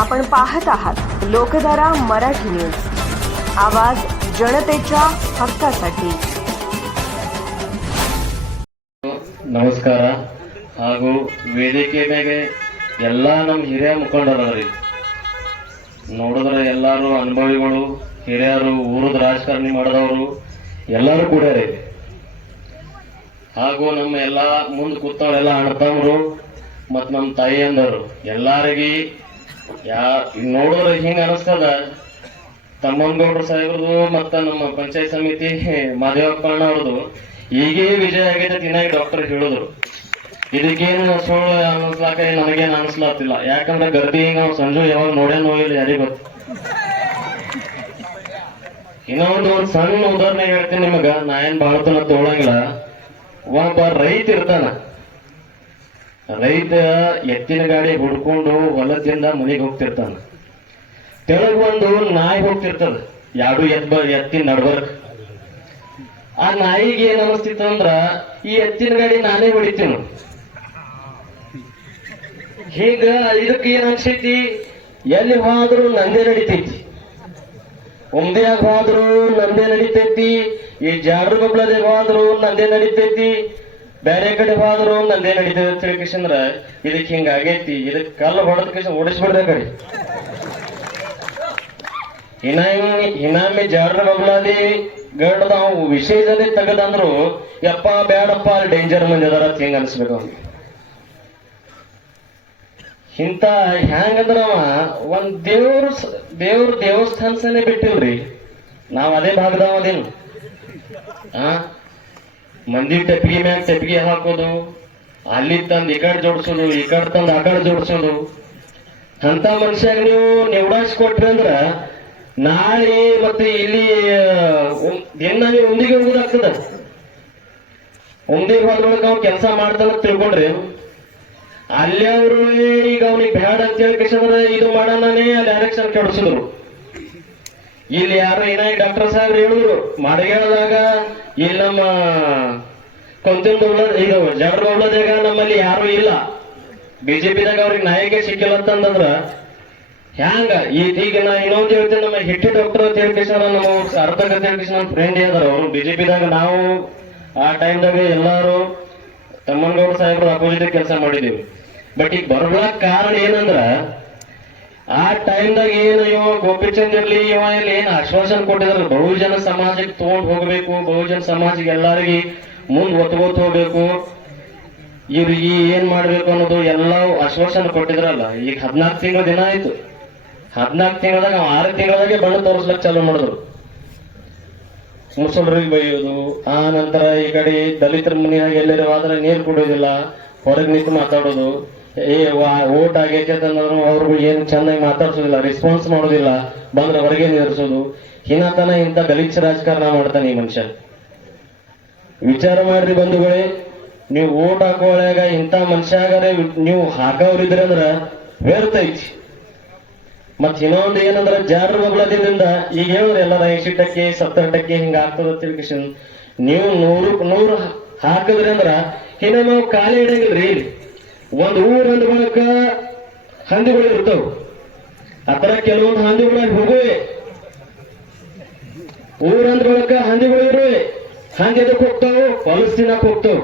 आपण पाहत आहात लोकधारा मराठी न्यूज, आवाज जनतेच्या हक्कासाठी. ನಮಸ್ಕಾರ. ಹಾಗೂ ವೇದಿಕೆ ಮೇಲೆ ಎಲ್ಲ ನಮ್ಮ ಹಿರಿಯ ಮುಖಂಡರವ್ರಿ ನೋಡಿದ್ರೆ ಎಲ್ಲರೂ ಅನುಭವಿಗಳು, ಹಿರಿಯರು, ಊರದ ರಾಜಕಾರಣಿ ಮಾಡಿದವರು ಎಲ್ಲರೂ ಕೂಡ ರೀ. ಹಾಗೂ ನಮ್ಮ ಎಲ್ಲ ಮುಂದೆ ಕೂತವರೆಲ್ಲ ಅಣ್ಣತಮ್ಮರು ಮತ್ತು ನಮ್ಮ ತಾಯಿಯಂದರು ಎಲ್ಲರಿಗೆ ನೋಡಿದ್ರೆ ಹಿಂಗೆ ಅನಿಸ್ತದ. ತಮ್ಮನಗೌಡ್ರ ಸಾಹೇಬ್ರದು ಮತ್ತು ನಮ್ಮ ಪಂಚಾಯತ್ ಸಮಿತಿ ಮಾದೇವಪ್ಪಣ್ಣ ಅವ್ರದ್ದು ಈಗೇ ವಿಜಯ ಆಗೈತೆ ತಿನ್ನಾಗಿ ಡಾಕ್ಟರ್ ಹೇಳಿದ್ರು. ಇದಕ್ಕೇನು ಸುಳ್ಳು ಅನ್ನಿಸ್ಲಾಕ ನನಗೇನು ಅನಿಸ್ಲಾತಿಲ್ಲ. ಯಾಕಂದ್ರೆ ಗರ್ದಿ ನಾವು ಸಂಜು ಯಾವಾಗ ನೋಡ್ಯಾನೋ ಇಲ್ಲ ಯಾರಿಗೆ ಗೊತ್ತು. ಇನ್ನೊಂದು ಸಣ್ಣ ಉದಾಹರಣೆ ಹೇಳ್ತೀನಿ ನಿಮಗ. ನಾ ಏನ್ ಬಾಳತನ ತಗೊಳಂಗಿಲ್ಲ. ಒಬ್ಬ ರೈತ ಇರ್ತಾನ. ರೈತ ಎತ್ತಿನ ಗಾಡಿ ಹುಡ್ಕೊಂಡು ಹೊಲದಿಂದ ಮನೆಗೆ ಹೋಗ್ತಿರ್ತಾನ. ತೆಳಗ್ ಒಂದು ನಾಯಿ ಹೋಗ್ತಿರ್ತದ, ಎರಡು ಎತ್ತಿನ ನಡ್ಬರ್ಕ್. ಆ ನಾಯಿಗೆ ಏನ್ ಅನಿಸ್ತಿತ್ತಂದ್ರ ಈ ಎತ್ತಿನ ಗಾಡಿ ನಾನೇ ಹೊಡಿತೀನಿ. ಹೀಗ ಇದಕ್ಕೆ ಏನ್ ಅನ್ಸೈತಿ, ಎಲ್ಲಿ ಹೋದ್ರು ನಂದೇ ನಡಿತೈತಿ, ಒಮ್ಮೆಯಾಗ ಹೋದ್ರು ನಂದೇ ನಡಿತೈತಿ, ಈ ಜಾಡ್ರ ಬಬ್ಳದಾಗ ಹೋದ್ರು ನಂದೇ ನಡಿತೈತಿ, ಬೇರೆ ಕಡೆ ಹೋದ್ರು ನಂದೇ ನಡಿತೈತಿ ಅಂತ ಹೇಳ್ಕಂದ್ರ ಇದಕ್ಕೆ ಹಿಂಗ ಆಗೈತಿ. ಇದಕ್ಕೆ ಕಲ್ಲು ಹೊಡೆದ ಕೃಷ್ಣ ಓಡಿಸ್ಬಿಡ್ದ ಕಡೆ. ಇನ್ನಾಮಿ ಜಾಡ್ರ ಬಬ್ಳಾದಿ ಗಡ್ದ ವಿಷಯದಲ್ಲಿ ತೆಗದಂದ್ರು ಯಪ್ಪ ಬ್ಯಾಡಪ್ಪ ಡೇಂಜರ್ ಮಂದಿ ಅದಾರ ಹಿಂಗ ಅನ್ಸ್ಬೇಕು ಅವ್ನಿಗೆ. ಇಂತ ಹ್ಯಾಂಗಂದ್ರ ಒಂದ್ ದೇವ್ರ ದೇವಸ್ಥಾನಸನೇ ಬಿಟ್ಟಿಲ್ರಿ. ನಾವ್ ಅದೇ ಭಾಗದವ ಅದೇನು ಮಂದಿ ಟೆಪ್ಪಿಗೆ ಮ್ಯಾಗ ಟೆಪ್ಪಿಗೆ ಹಾಕೋದು, ಅಲ್ಲಿ ತಂದ್ ಈ ಕಡೆ ಜೋಡ್ಸೋದು, ಈ ಕಡೆ ತಂದ್ ಆ ಕಡೆ ಜೋಡ್ಸೋದು. ಅಂತ ಮನುಷ್ಯಾಗ ನೀವು ನಿವಡಾಯಿಸ್ಕೊಟ್ರಿ ಅಂದ್ರ ನಾಳೆ ಮತ್ತೆ ಇಲ್ಲಿ ದಿನ ನೀವು ಉಂದಿಗೆ ಹೋಗೋದಾಗ್ತದ. ಉಂದಿಗೆ ಹೋದ್ರೊಳಗ ಅವ್ನು ಕೆಲಸ ಮಾಡ್ತಾನ ತಿಳ್ಕೊಂಡ್ರಿ, ಅಲ್ಲೇ ಅವರು ಈಗ ಅವ್ನಿಗೆ ಬ್ಯಾಡ ಅಂತ ಹೇಳಿ ಇದು ಮಾಡೋಣನೇ ಅಲ್ಲಿ ಎಲೆಕ್ಷನ್ ಕೆಡಿಸಿದ್ರು. ಇಲ್ಲಿ ಯಾರು ಏನಾಗಿ ಡಾಕ್ಟರ್ ಸಾಹೇಬ್ರು ಹೇಳಿದ್ರು ಮಾಡಗೇಳದಾಗ, ಇಲ್ಲಿ ನಮ್ಮ ಕೊಂತಿನ ಇದು ಜಡ್ರ ಬೌಳದಾಗ ನಮ್ಮಲ್ಲಿ ಯಾರು ಇಲ್ಲ, ಬಿಜೆಪಿದಾಗ ಅವ್ರಿಗೆ ನಾಯಕ ಸಿಕ್ಕಿಲ್ಲ ಅಂತಂದ್ರ ಹ್ಯಾಂಗ ಈಗ ನಾ ಇನ್ನೊಂದು ಹೇಳ್ತೇನೆ. ನಮ್ಮ ಹಿಟ್ಟಿ ಡಾಕ್ಟರ್ ಅಂತ ಹೇಳ್ಕೇಶನ್ ನಮ್ಮ ಸಾರ್ಥಕ ಅಂತ ಹೇಳ್ಕೇಶನ್ ನಮ್ಮ ಫ್ರೆಂಡ್ ಯಾವ್ದಾರ ಅವ್ರು ಬಿಜೆಪಿದಾಗ. ನಾವು ಆ ಟೈಮ್ದಾಗ ಎಲ್ಲಾರು ತಮ್ಮನಗೌಡ ಸಾಹೇಬ್ರ ಅಪೋಸಿಟ್ ಕೆಲಸ ಮಾಡಿದೀವಿ. ಬಟ್ ಈಗ ಬರ್ಲಾಕ್ ಕಾರಣ ಏನಂದ್ರ ಆ ಟೈಮ್ದಾಗ ಏನು ಇವ ಗೋಪಿಚಂದ್ ಇರ್ಲಿ ಇವ ಇಲ್ಲಿ ಏನ್ ಆಶ್ವಾಸನೆ ಕೊಟ್ಟಿದ್ರ ಬಹುಜನ ಸಮಾಜಕ್ಕೆ ತಗೊಂಡ್ ಹೋಗ್ಬೇಕು, ಬಹುಜನ ಸಮಾಜಕ್ಕೆ ಎಲ್ಲಾರಿಗೆ ಮುಂದ್ ಒತ್ಕೋತ್ ಹೋಗ್ಬೇಕು, ಇವ್ರಿಗೆ ಏನ್ ಮಾಡ್ಬೇಕು ಅನ್ನೋದು ಎಲ್ಲ ಆಶ್ವಾಸನೆ ಕೊಟ್ಟಿದ್ರಲ್ಲ. ಈಗ 14 ತಿಂಗಳ ದಿನ ಆಯ್ತು. 14 ತಿಂಗಳದಾಗ 6 ತಿಂಗಳದಾಗೆ ಬಣ್ಣ ತೋರಿಸ್ಲಕ್ ಚಾಲು ಮಾಡಿದ್ರು. ಮುಸಲ್ರಿಗೆ ಬೈಯೋದು, ಆ ನಂತರ ಈ ಕಡೆ ದಲಿತರ ಮನೆಯಾಗ ಎಲ್ಲರೂ ಆದ್ರೆ ನೀರು ಕುಡಿಯೋದಿಲ್ಲ, ಹೊರಗೆ ನಿಂತು ಮಾತಾಡೋದು, ಓಟ್ ಆಗೈತೆ ಅಂತಂದ್ರು ಅವ್ರಿಗೂ ಏನು ಚೆನ್ನಾಗಿ ಮಾತಾಡ್ಸೋದಿಲ್ಲ, ರೆಸ್ಪಾನ್ಸ್ ಮಾಡೋದಿಲ್ಲ, ಬಂದ್ರೆ ಹೊರಗೆ ನಿಲ್ಲಿಸೋದು. ಹಿನ್ನತನ ಇಂಥ ಗಲೀಜ್ ರಾಜಕಾರಣ ಮಾಡ್ತಾನೆ ಈ ಮನುಷ್ಯ. ವಿಚಾರ ಮಾಡ್ರಿ ಬಂಧುಗಳೇ, ನೀವು ಓಟ್ ಹಾಕೋಳಾಗ ಇಂಥ ಮನುಷ್ಯಾಗರೆ ನೀವು ಹಾಕೋರಿದ್ರಿ ಅಂದ್ರ ವ್ಯರ್ಥ ಐತಿ. ಮತ್ ಇನ್ನೊಂದು ಏನಂದ್ರ ಜಾಡ್ರ ಬಬ್ಳದಿಂದ ಈಗ ಹೇಳಿದ್ರೆ ಎಲ್ಲರ 80% 70% ಹಿಂಗ ಆಗ್ತದ ತಿಳ್ಕಿಶನ್. ನೀವು 100 ಹಾಕಿದ್ರಿ ಅಂದ್ರ ಇನ್ನ ನಾವು ಖಾಲಿ ಇಡಂಗಿಲ್ರಿ. ಒಂದ್ ಊರ್ ಅಂದ ಬಳಕ ಹಂದಿಗಳು ಇರ್ತಾವ. ಆತರ ಕೆಲವೊಂದು ಹಂದಿಗಳಾಗಿ ಹೋಗುವೆ. ಊರ್ ಅಂದ ಬಳಕ ಹಂದಿಗಳು ಇರುವೆ. ಹಂದಿ ಎದಕ್ ಹೋಗ್ತಾವ? ಹೊಲಸ್ ತಿನ್ನಕ್ ಹೋಗ್ತಾವ.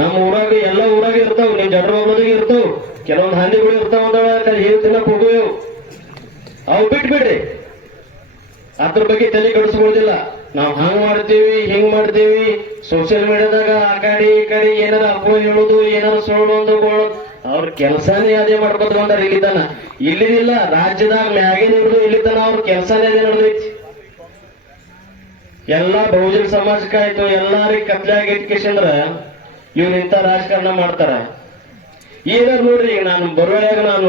ನಮ್ಮ ಊರಾಗ ಎಲ್ಲ ಊರಾಗ ಇರ್ತಾವ, ನಿಮ್ ಜಡ್ರ ಬಬ್ಳದಾಗ ಇರ್ತಾವ. ಕೆಲವೊಂದು ಹಂದಿಗಳು ಇರ್ತಾವ ಅಂದ ಹೇಳಿ ತಿನ್ನಕ್ ಹೋಗುವೆ. ಅವು ಬಿಟ್ಬಿಡ್ರಿ, ಅದ್ರ ಬಗ್ಗೆ ತಲೆ ಕೆಡಿಸ್ಕೊಳ್ಳೋದಿಲ್ಲ. ನಾವು ಹಂಗ್ ಮಾಡ್ತೀವಿ ಹಿಂಗ್ ಮಾಡ್ತೀವಿ, ಸೋಷಿಯಲ್ ಮೀಡಿಯಾದಾಗ ಆ ಕಡೆ ಈ ಕಡೆ ಏನಾರ ಅಪ್ಪೋ ಹೇಳೋದು, ಏನಾರ ಸುಳ್ಳೋದು, ಅವ್ರ ಕೆಲಸನೇ ಅದೇ ಮಾಡ್ಕೊತ ಬಂದಾರ. ಇಲ್ಲಿತನ ಇಲ್ಲಿದಿಲ್ಲ, ರಾಜ್ಯದಾಗ ಮ್ಯಾಗಿನ ಇರುದು ಇಲ್ಲಿತನ ಅವ್ರ ಕೆಲಸನೇ ಅದೇ ನಡೆದೈತಿ. ಎಲ್ಲಾ ಬಹುಜನ ಸಮಾಜಕ್ಕಾಯ್ತು ಎಲ್ಲಾರಿಗೆ ಕತ್ಲಾಗಿ ಇಟ್ಕೇಶಂದ್ರ ಇವ್ನ ಇಂಥ ರಾಜಕಾರಣ ಮಾಡ್ತಾರ. ಏನಾರು ನೋಡ್ರಿ, ಈಗ ನಾನು ಬರುವಾಗ ನಾನು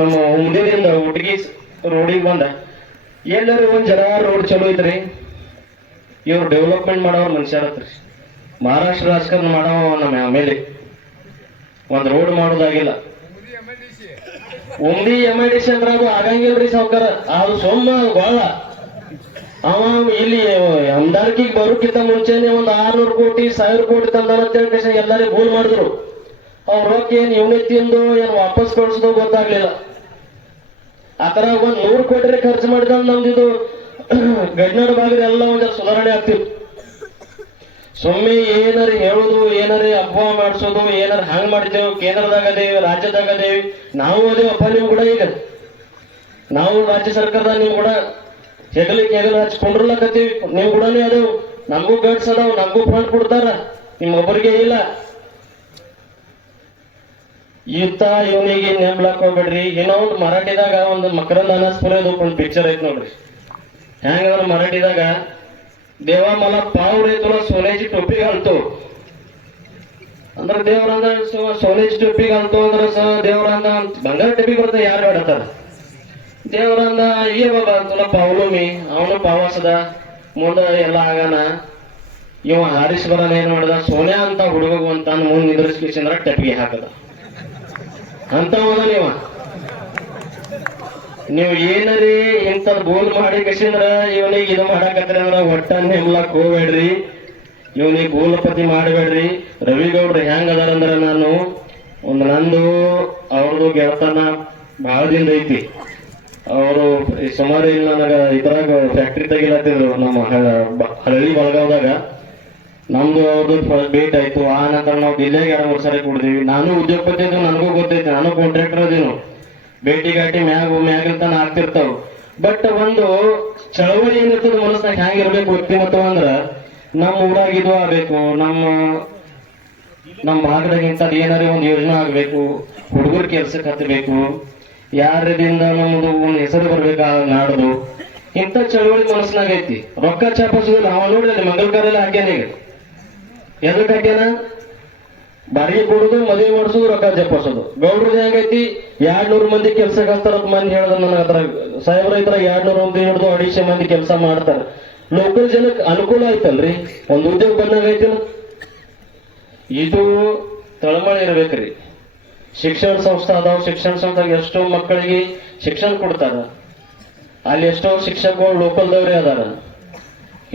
ನಮ್ಮ ಮುಂದಿನಿಂದ ಹುಡುಗಿ ರೋಡಿಗೆ ಬಂದ, ಎಲ್ಲರೂ ಒಂದ್ ಜರ ರೋಡ್ ಚಲೋ ಐತ್ರಿ. ಇವ್ರು ಡೆವಲಪ್ಮೆಂಟ್ ಮಾಡೋರು ಮನುಷ್ಯರತ್ರಿ. ಮಹಾರಾಷ್ಟ್ರ ರಾಜಕಾರಣ ಮಾಡವ ನಮ್ಮ ಆಮೇಲೆ ಒಂದ್ ರೋಡ್ ಮಾಡೋದಾಗಿಲ್ಲ. ಉಮ್ದಿ MIDC ಅಂದ್ರ ಅದು ಆಗಂಗಿಲ್ರಿ ಸಾವ್ಕಾರ. ಅದು ಸೊಮ್ಮ ಬಾಳ ಅವ ಇಲ್ಲಿ ಅಮ್ದಾರ್ಕಿಗೆ ಬರೋಕ್ಕಿಂತ ಮುಂಚೆನೆ ಒಂದ್ 600 ಕೋಟಿ 1000 ಕೋಟಿ ತಂದಾನ ಅಂತ ಹೇಳಿ ಎಲ್ಲಾರಿಗೆ ಗೋಲ್ ಮಾಡಿದ್ರು. ಅವ್ರ ರೊಕ್ಕ ಏನ್ ಇವನೇ ತಿಂದು ಏನ್ ವಾಪಸ್ ಕಳ್ಸೋದು ಗೊತ್ತಾಗ್ಲಿಲ್ಲ. ಆ ತರ ಒಂದ್ 100 ಕೋಟಿ ಖರ್ಚು ಮಾಡಿದ ನಮ್ದಿದು ಗಡಿನಾಡು ಭಾಗದ ಎಲ್ಲ ಒಂದ್ ಸುಧಾರಣೆ ಆಗ್ತಿತ್ತು. ಸುಮ್ಮನೆ ಏನಾರ ಹೇಳುದು, ಏನಾರ ಅಫವಾ ಮಾಡಿಸೋದು, ಏನಾರ ಹಂಗ್ ಮಾಡ್ತೇವೆ, ಕೇಂದ್ರದಾಗ ಅದೇವಿ, ರಾಜ್ಯದಾಗ ಅದೇವಿ, ನಾವು ಅದೇವಪ್ಪ ನಿಮ್ ಕೂಡ. ಈಗ ನಾವು ರಾಜ್ಯ ಸರ್ಕಾರದಾಗ ನಿಮ್ ಕೂಡ ಹೆಗಲಿಗೆ ಹಚ್ಕೊಂಡ್ರಲಕತ್ತೀವಿ, ನಿಮ್ ಕೂಡನೇ ಅದೇವು. ನಮಗೂ ಗಡ್ಸ್ ಅದಾವ, ನಮಗೂ ಫಂಡ್ ಕೊಡ್ತಾರ, ನಿಮ್ಮೊಬ್ಬರಿಗೆ ಇಲ್ಲ. ಈತ ಇವನಿಗೆ ನೇಮ್ಲಾಕ್ ಹೋಗ್ಬೇಡ್ರಿ. ಇನ್ನೊಂದು ಮರಾಠಿದಾಗ ಒಂದು ಮಕರಂದ ಅನಸ್ಪುರದ ಒಂದು ಪಿಕ್ಚರ್ ಐತ್ ನೋಡ್ರಿ. ಹೆಂಗಂದ್ರ मराठीದಾಗ देवा मला पाव रे तुला सोन्याची टोपी घालतो ಅಂದ್ರೆ ದೇವರಂದ सोन्याची टोपी घालतो ಅಂದ್ರೆ ದೇವರಂದ ಬಂಗಾರ ಟೋಪಿ ಬರುತ್ತೆ, ಯಾರು ಹೇಳ್ತಾರ. ದೇವರಂದ ಏ ಬಾಬಾ तुला पावलो मी, ಅವನು ಪಾವಸದ ಮುಂದ ಎಲ್ಲ ಆಗಾನ. ಇವ ಹಾರೀಶ್ವರನ ಏನ್ ಮಾಡ್ದ, ಸೋನ್ಯಾ ಅಂತ ಹುಡುಗು ಅಂತ ಮುಂದ್ ನಿಂದ್ರಿಸ್ಕಿಸಿಂದ್ರ ಟಪಿಗೆ ಹಾಕದ ಅಂತವನ. ನೀವು ಏನರಿ ಇಂತ ಗೋಲ್ ಮಾಡಿ ಕಸಿಂದ್ರ ಇವನಿಗೆ ಇದು ಮಾಡಾಕತ್ರಿ ಅಂದ್ರ ಒಟ್ಟ ನೆಮ್ಲಾಕ್ ಹೋಗ್ಬೇಡ್ರಿ, ಇವನಿಗೆ ಗೋಲಪತಿ ಮಾಡಬೇಡ್ರಿ. ರವಿಗೌಡ್ರು ಹೆಂಗ್ ಅದಾರಂದ್ರ, ನಾನು ಒಂದು ನಂದು ಅವ್ರದ್ದು ಗೆಳತನ ಬಹಳ ದಿನ ಐತಿ. ಅವರು ಸುಮಾರು ಇಲ್ಲಿ ನನಗ ಇದ್ರಾಗ ಫ್ಯಾಕ್ಟ್ರಿ ತೆಗಿಲತ್ತಿದ್ರು ನಮ್ಮ ಹಳ್ಳಿ ಬಳಗಾವ್ದಾಗ. ನಮ್ದು ಅವ್ರದ್ದು ಭೇಟಿ ಆಯ್ತು. ಆ ನಂತರ ನಾವು ದಿಲ್ಲಿಗೆ 2-3 ಸರಿ ಕೊಡ್ತೀವಿ. ನಾನು ಉದ್ಯೋಗಪತಿ ಇದ್ದು, ನನಗೂ ಗೊತ್ತೈತಿ, ನಾನು ಕಾಂಟ್ರಾಕ್ಟರ್ ಅದೇನು. ಭೇಟಿ ಗಾಟಿ ಮ್ಯಾಗಿರ್ತಾನ ಆಗ್ತಿರ್ತಾವ. ಬಟ್ ಒಂದು ಚಳವಳಿ ಏನಿರ್ತದ ಮನಸ್ಸಾಗ ಹೆಂಗಿರ್ಬೇಕು ವ್ಯಕ್ತಿಮತ್ವ ಅಂದ್ರ, ನಮ್ಮ ಊರಾಗ ಇದು ಆಗ್ಬೇಕು, ನಮ್ಮ ಭಾಗದಾಗ ಇಂಥದ್ದು ಏನಾರ ಒಂದು ಯೋಜನೆ ಆಗ್ಬೇಕು, ಹುಡುಗರು ಕೆಲ್ಸಕ್ಕೆ ಹತ್ತಬೇಕು, ಯಾರದಿಂದ ನಮ್ದು ಒಂದು ಹೆಸರು ಬರ್ಬೇಕಾ ನಾಡ್ದು, ಇಂಥ ಚಳವಳಿ ಮನಸ್ಸಿನಾಗ ಐತಿ. ರೊಕ್ಕ ಚಾಪಿಸೋದಿಲ್ಲ. ಅವ ನೋಡಿದ್ರೆ ಮಂಗಲ್ ಕಾರ್ಯಲ್ಲ ಹಾಕ್ಯಾನ. ಈಗ ಎದಕ್ ಹಾಕ್ಯಾನ? ಬಾಡಿಗೆ ಕೊಡುದು, ಮದುವೆ ಮಾಡಿಸೋದು, ರೊಕ್ಕ ಜಪ್ಪಿಸೋದು. ಗೌಡ್ರದ್ದು ಹೆಂಗೈತಿ, 200 ಮಂದಿ ಕೆಲ್ಸಕ್ಕೆ ಹಚ್ತಾರ ಮಂದಿ ಹೇಳಿದ್ರು ನನಗೆ. ಅದ್ರ ಸಾಹೇಬ್ರ ಇದ್ರ 200 ಮಂದಿ ಹಿಡಿದು 250 ಮಂದಿ ಕೆಲಸ ಮಾಡ್ತಾರ. ಲೋಕಲ್ ಜನಕ್ಕೆ ಅನುಕೂಲ ಆಯ್ತಲ್ರಿ, ಒಂದು ಉದ್ಯೋಗ ಬಂದಾಗ ಐತಿಲ್ಲ. ಇದು ತಳಮಳ ಇರ್ಬೇಕ್ರಿ. ಶಿಕ್ಷಣ ಸಂಸ್ಥೆ ಅದಾವ, ಶಿಕ್ಷಣ ಸಂಸ್ಥೆಗೆ ಎಷ್ಟೋ ಮಕ್ಕಳಿಗೆ ಶಿಕ್ಷಣ ಕೊಡ್ತಾರ. ಅಲ್ಲಿ ಎಷ್ಟೋ ಶಿಕ್ಷಕರು ಲೋಕಲ್ದವ್ರೆ ಅದಾರ.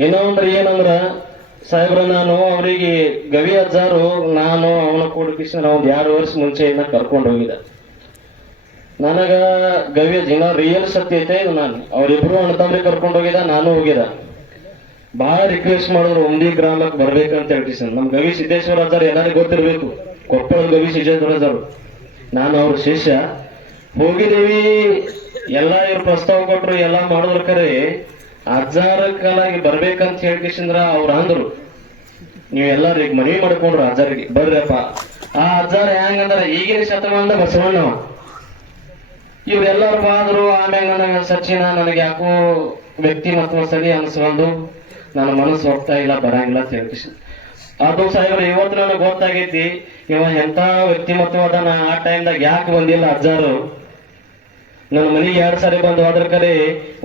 ಇನ್ನೊಂದ್ರ ಏನಂದ್ರ, ಸಾಹೇಬ್ರ ನಾನು ಅವರಿಗೆ ಗವಿ ಅಜ್ಜಾರು ನಾನು ಅವನ ಕೂಡಿಸಿ ನಾವು 2 ವರ್ಷ ಮುಂಚೆ ಕರ್ಕೊಂಡು ಹೋಗಿದ್ದ. ನನಗ ಗವಿ ಅಜ್ಜಿನ ರಿಯಲ್ ಸತ್ಯ ಐತೆ ಇದು. ನಾನು ಅವ್ರಿಬ್ರು ಅಣ್ಣತಂಬ್ರಿ ಕರ್ಕೊಂಡು ಹೋಗಿದ್ದ, ನಾನು ಹೋಗಿದ್ದ. ಬಹಳ ರಿಕ್ವೆಸ್ಟ್ ಮಾಡಿದ್ರು ಉಮ್ದಿ ಗ್ರಾಮಕ್ಕೆ ಬರ್ಬೇಕಂತ ಹೇಳ್ತೀವಿ. ನಮ್ ಗವಿ ಸಿದ್ದೇಶ್ವರ ಅಜ್ಜಾರು ಎಲ್ಲರಿಗೂ ಗೊತ್ತಿರ್ಬೇಕು, ಕೊಪ್ಪಳ ಗವಿ ಸಿದ್ದೇಶ್ವರ ಅಜ್ಜಾರು. ನಾನು ಅವ್ರ ಶಿಷ್ಯ ಹೋಗಿದ್ದೀವಿ. ಎಲ್ಲಾ ಇವ್ರು ಪ್ರಸ್ತಾವ ಕೊಟ್ರು, ಎಲ್ಲಾ ಮಾಡಿದ್ರ ಕರೆ ಅಜ್ಜಾರ ಕಾಲಾಗಿ ಬರ್ಬೇಕಂತ ಹೇಳ್ಕಿಸಿಂದ್ರ ಅವ್ರ ಅಂದ್ರು, ನೀವೆಲ್ಲಾರು ಈಗ ಮನವಿ ಮಾಡ್ಕೊಂಡ್ರು ಅಜ್ಜಾರಿಗೆ ಬರ್ರಪ್ಪ. ಆ ಅಜ್ಜಾರ ಹೆಂಗಂದ್ರ ಈಗಿನ ಶತಮಾನದ ಬಸವಣ್ಣವ. ಇವ್ರೆಲ್ಲಾರು ಬಾದ್ರು. ಆಮ್ಯಾಗ ನನಗ ಸಚಿನ ನನಗೆ ಯಾಕೋ ವ್ಯಕ್ತಿಮತ್ವ ಸರಿ ಅನ್ಸ್ಕೊಂಡು ನನ್ನ ಮನಸ್ಸು ಹೋಗ್ತಾ ಇಲ್ಲ, ಬರಂಗಿಲ್ಲ ಅಂತ ಹೇಳ್ಕಿಸಿ. ಅದು ಸಾಹೇಬ್ರ ಇವತ್ತು ನನಗೆ ಗೊತ್ತಾಗೈತಿ, ಇವ ಎಂತ ವ್ಯಕ್ತಿಮತ್ವ ಅದಾನ. ಆ ಟೈಮ್ದಾಗ ಯಾಕೆ ಬಂದಿಲ್ಲ ಅಜ್ಜಾರು. ನನ್ನ ಮನೆಗೆ 2 ಸಾರಿ ಬಂದು ಹೋದ್ರ ಕರೆ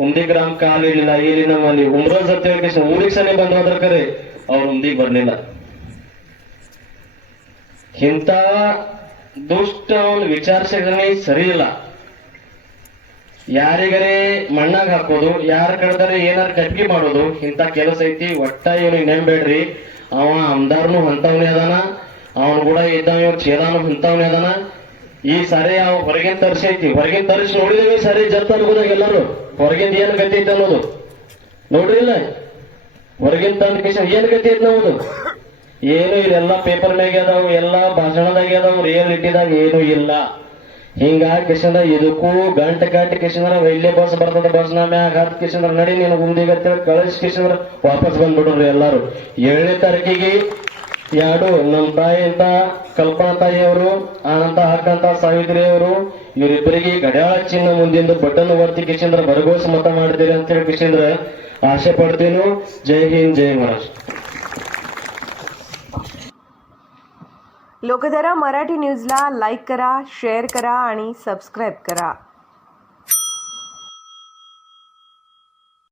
ಉಮ್ದಿ ಗ್ರಾಮ ಕಾಲಿಲ್ಲ. ಇಲ್ಲಿ ನಮ್ಮಲ್ಲಿ ಉಮ್ರೋಜ್ ಅಂತ ಹೇಳ್ಕೇಶ ಊರಿಗೆ ಸರಿ ಬಂದು ಹೋದ್ರ ಕರೆ ಅವ್ರು ಉಮ್ದಿಗೆ ಬರ್ಲಿಲ್ಲ. ಇಂಥ ದುಷ್ಟ ವಿಚಾರಸರಣಿ ಸರಿ ಇಲ್ಲ. ಯಾರಿಗರೆ ಮಣ್ಣಾಗ ಹಾಕೋದು, ಯಾರ ಕಡ್ದರೆ ಏನಾರ ಕಟ್ಗಿ ಮಾಡೋದು, ಇಂಥ ಕೆಲಸ ಐತಿ. ಒಟ್ಟ ಇವನಿಗೆ ನೆಂಬೇಡ್ರಿ. ಅವ ಅಮ್ದಾರ್ನು ಅಂತವನೇ ಅದಾನ, ಅವನು ಕೂಡ ಇದ್ದಾವ, ಇವ್ ಚೇಲಾನು ಅಂತವನೇ ಅದಾನ. ಈ ಸಾರಿ ಅವ್ ಹೊರಗಿನ ತರಿಸೈತಿ, ಹೊರಗಿನ ತರಿಸಿ ನೋಡಿದೇವಿ. ಸರಿ ಜತ್ ಅನ್ಬೋದಾಗ ಎಲ್ಲರೂ ಹೊರಗಿಂದ ಏನ್ ಗತಿ ಐತೆ ಅನ್ನೋದು ನೋಡ್ರಿಲ್ಲ. ಹೊರಗಿನ ತಂದ ಕಿಶನ್ ಏನ್ ಗತಿ ಐತೆ ಅನ್ನೋದು ಏನು ಇಲ್ಲೆಲ್ಲ ಪೇಪರ್ ಮ್ಯಾಗ ಅದಾವ, ಎಲ್ಲಾ ಭಾಷಣದಾಗ ಅದಾವ, ರಿಯಾಲಿಟಿದಾಗ ಏನು ಇಲ್ಲ. ಹಿಂಗಾಗಿ ಕಿಶಂದ್ರ ಇದಕ್ಕೂ ಗಂಟೆ ಕಾಟಿ ಕಿಶಂದ್ರ ಒಳ್ಳೆ ಬಸ್ ಬರ್ತದ, ಬಸ್ನ ಮ್ಯಾಗ ಹತ್ ಕಿಶಂದ್ರ ನಡಿ ನೀನು ಗುಂದಿಗತ್ತ ಕಳಿಸ್ ಕಿಶಂದ್ರ ವಾಪಸ್ ಬಂದ್ಬಿಡ್ರಿ ಎಲ್ಲಾರು. 7ನೇ ತಾರೀಕಿಗೆ 2 ನಮ್ಮ ತಾಯಿ ಅಂತ ಕಲ್ಪನಾ ತಾಯಿ ಅವರು, ಆನಂತ ಹಾಕಂತ ಸಾವಿತ್ರಿ ಅವರು, ಇವರಿಬ್ಬರಿಗೆ ಗಡ್ಯಾಳ ಚಿನ್ನ ಮುಂದಿಂದ ಬಟನ್ ಒತ್ತಿ ಕಿಶಂದ್ರ ಭರಘೋಷ ಮತ ಮಾಡಿದ್ದೀರಿ ಅಂತ ಹೇಳಿ ಕಿಶಂದ್ರ आशा पडते नो। जय हिंद, जय महाराष्ट्र। लोकधारा मराठी न्यूजला लाईक करा, शेअर करा आणि सबस्क्राईब करा।